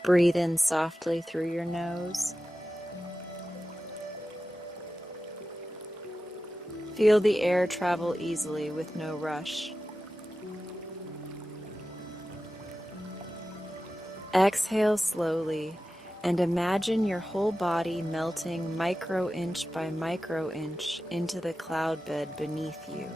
Breathe in softly through your nose. Feel the air travel easily with no rush. Exhale slowly, and imagine your whole body melting micro inch by micro inch into the cloud bed beneath you.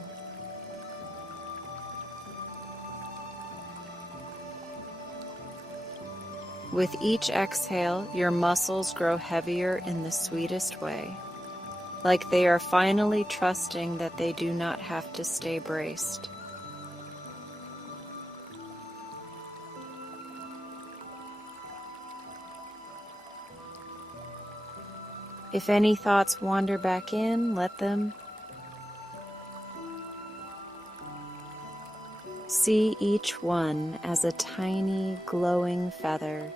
With each exhale, your muscles grow heavier in the sweetest way, like they are finally trusting that they do not have to stay braced. If any thoughts wander back in, let them. See each one as a tiny, glowing feather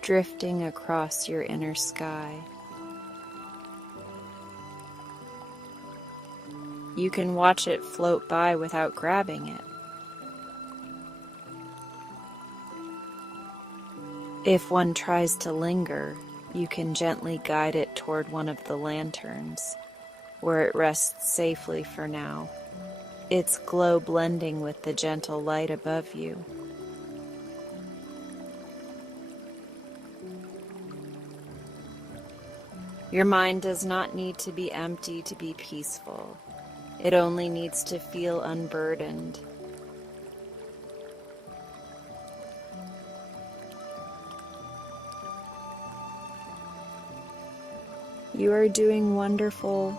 drifting across your inner sky. You can watch it float by without grabbing it. If one tries to linger, you can gently guide it toward one of the lanterns, where it rests safely for now, its glow blending with the gentle light above you. Your mind does not need to be empty to be peaceful. It only needs to feel unburdened. You are doing wonderful.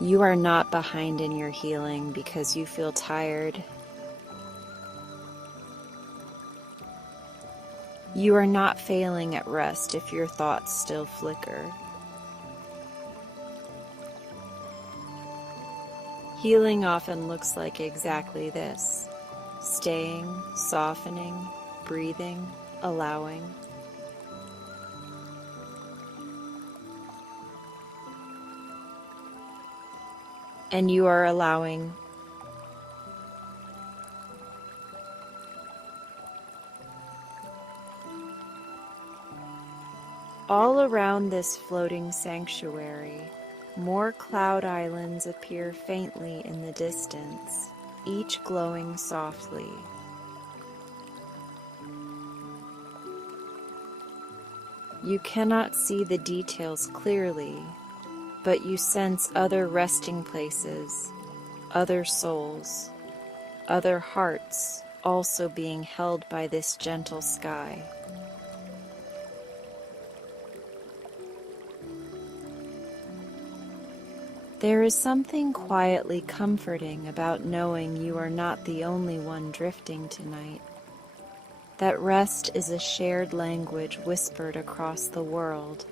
You are not behind in your healing because you feel tired. You are not failing at rest if your thoughts still flicker. Healing often looks like exactly this: staying, softening, breathing, allowing. And you are allowing. All around this floating sanctuary, more cloud islands appear faintly in the distance, each glowing softly. You cannot see the details clearly, but you sense other resting places, other souls, other hearts also being held by this gentle sky. There is something quietly comforting about knowing you are not the only one drifting tonight. That rest is a shared language whispered across the world.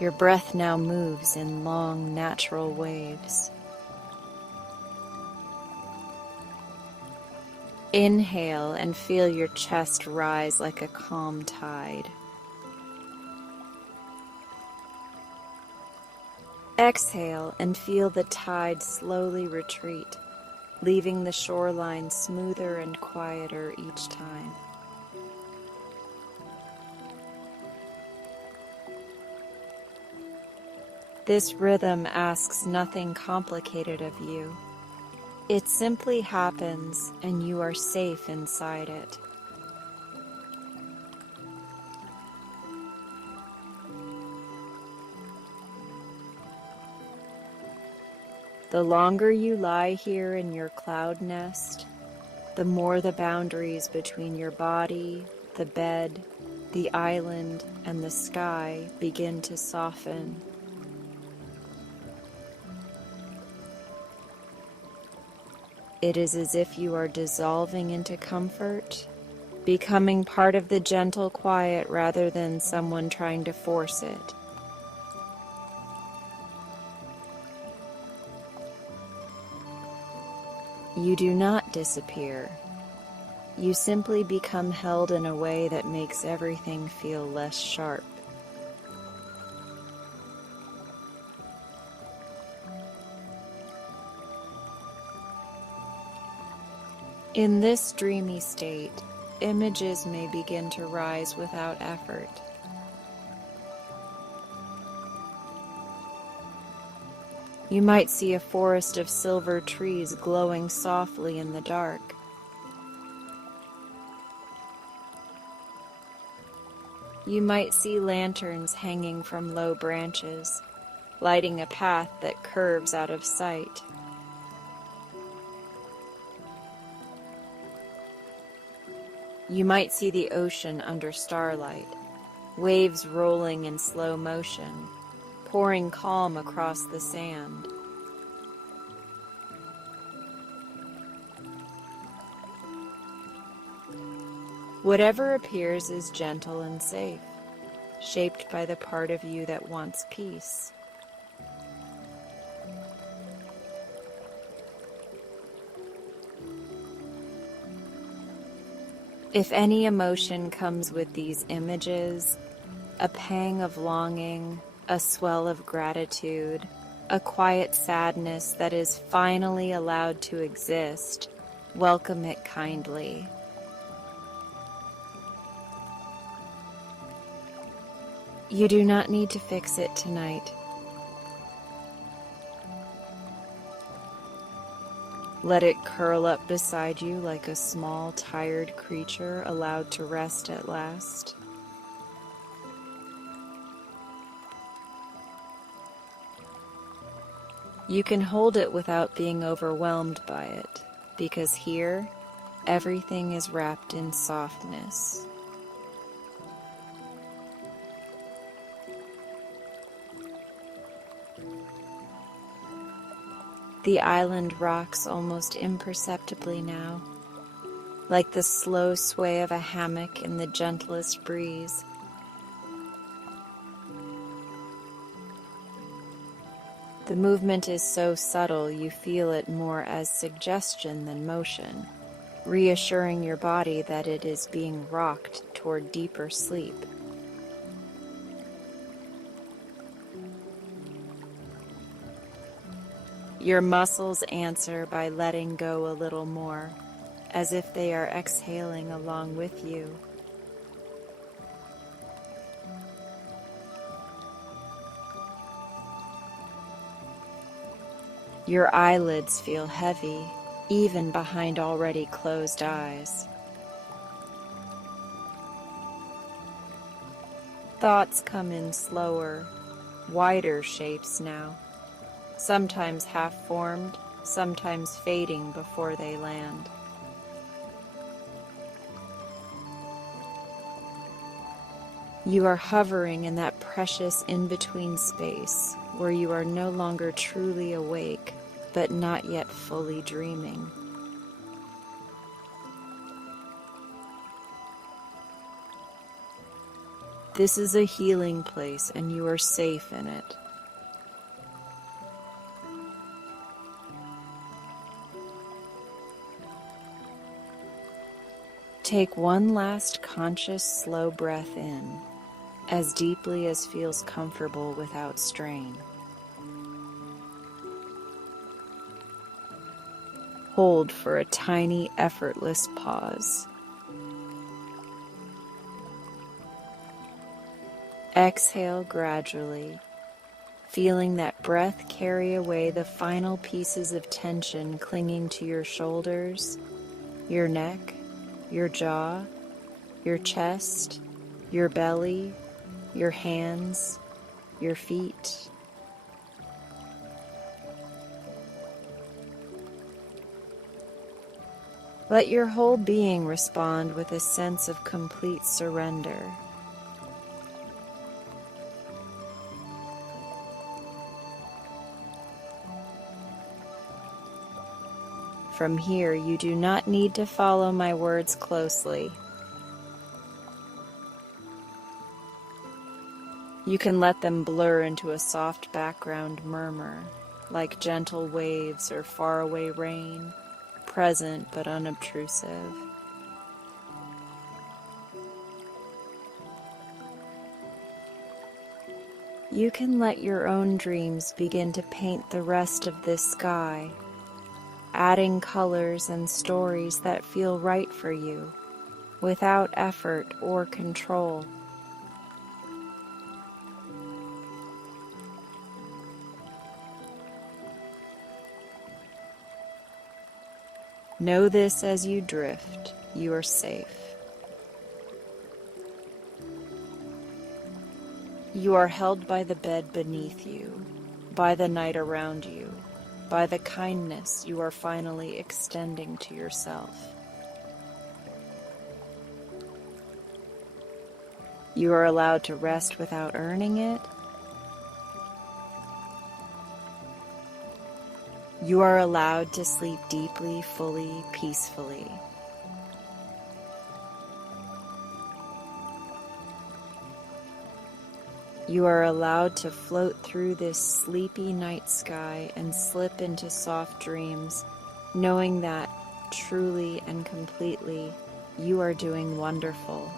Your breath now moves in long, natural waves. Inhale and feel your chest rise like a calm tide. Exhale and feel the tide slowly retreat, leaving the shoreline smoother and quieter each time. This rhythm asks nothing complicated of you. It simply happens, and you are safe inside it. The longer you lie here in your cloud nest, the more the boundaries between your body, the bed, the island, and the sky begin to soften. It is as if you are dissolving into comfort, becoming part of the gentle quiet rather than someone trying to force it. You do not disappear. You simply become held in a way that makes everything feel less sharp. In this dreamy state, images may begin to rise without effort. You might see a forest of silver trees glowing softly in the dark. You might see lanterns hanging from low branches, lighting a path that curves out of sight. You might see the ocean under starlight, waves rolling in slow motion, pouring calm across the sand. Whatever appears is gentle and safe, shaped by the part of you that wants peace. If any emotion comes with these images, a pang of longing, a swell of gratitude, a quiet sadness that is finally allowed to exist, welcome it kindly. You do not need to fix it tonight. Let it curl up beside you like a small, tired creature allowed to rest at last. You can hold it without being overwhelmed by it, because here, everything is wrapped in softness. The island rocks almost imperceptibly now, like the slow sway of a hammock in the gentlest breeze. The movement is so subtle you feel it more as suggestion than motion, reassuring your body that it is being rocked toward deeper sleep. Your muscles answer by letting go a little more, as if they are exhaling along with you. Your eyelids feel heavy, even behind already closed eyes. Thoughts come in slower, wider shapes now, sometimes half-formed, sometimes fading before they land. You are hovering in that precious in-between space where you are no longer truly awake, but not yet fully dreaming. This is a healing place, and you are safe in it. Take one last conscious, slow breath in, as deeply as feels comfortable without strain. Hold for a tiny, effortless pause. Exhale gradually, feeling that breath carry away the final pieces of tension clinging to your shoulders, your neck, your jaw, your chest, your belly, your hands, your feet. Let your whole being respond with a sense of complete surrender. From here, you do not need to follow my words closely. You can let them blur into a soft background murmur, like gentle waves or faraway rain, present but unobtrusive. You can let your own dreams begin to paint the rest of this sky, adding colors and stories that feel right for you, without effort or control. Know this as you drift, you are safe. You are held by the bed beneath you, by the night around you, by the kindness you are finally extending to yourself. You are allowed to rest without earning it. You are allowed to sleep deeply, fully, peacefully. You are allowed to float through this sleepy night sky and slip into soft dreams, knowing that truly and completely you are doing wonderful.